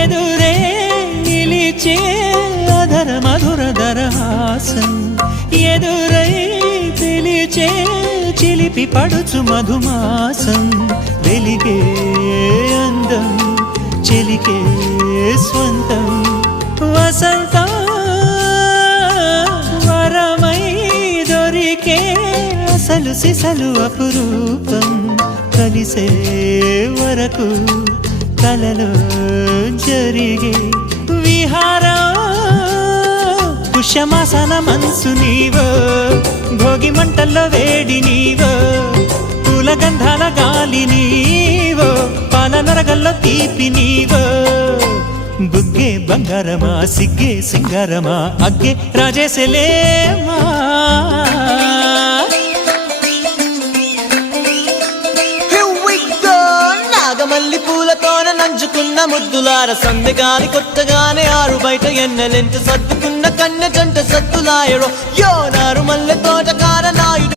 ఎదురే నిలిచే అధర మధుర దరహాసం ఎదురై పిలిచే చిలిపి పడుచు మధుమాసం వెలిగే అందం చెలికే స్వంతం వసంతం వరమై దొరికే అసలు సిసలు అపురూపం కలిసే వరకు కలలో జరిగే విహారం పుష్యమాసన మనసు నీవో భోగి మంటల్లో వేడి నీవో పూల గంధాల గాలి నీవో పాల నరగల్లో తీపి నీవో బుగ్గే బంగారమా సిగ్గే సింగారమా అగ్గే రాజేసలేమా మల్లి పూలతోన నంచుకున్న ముద్దులార సందెగాని కొత్తగానే ఆరు బయట ఎన్నెలెంట సర్దుకున్న కన్నె జంట సత్తులాయరో యో నారు మల్లె తోట కారనాయుడు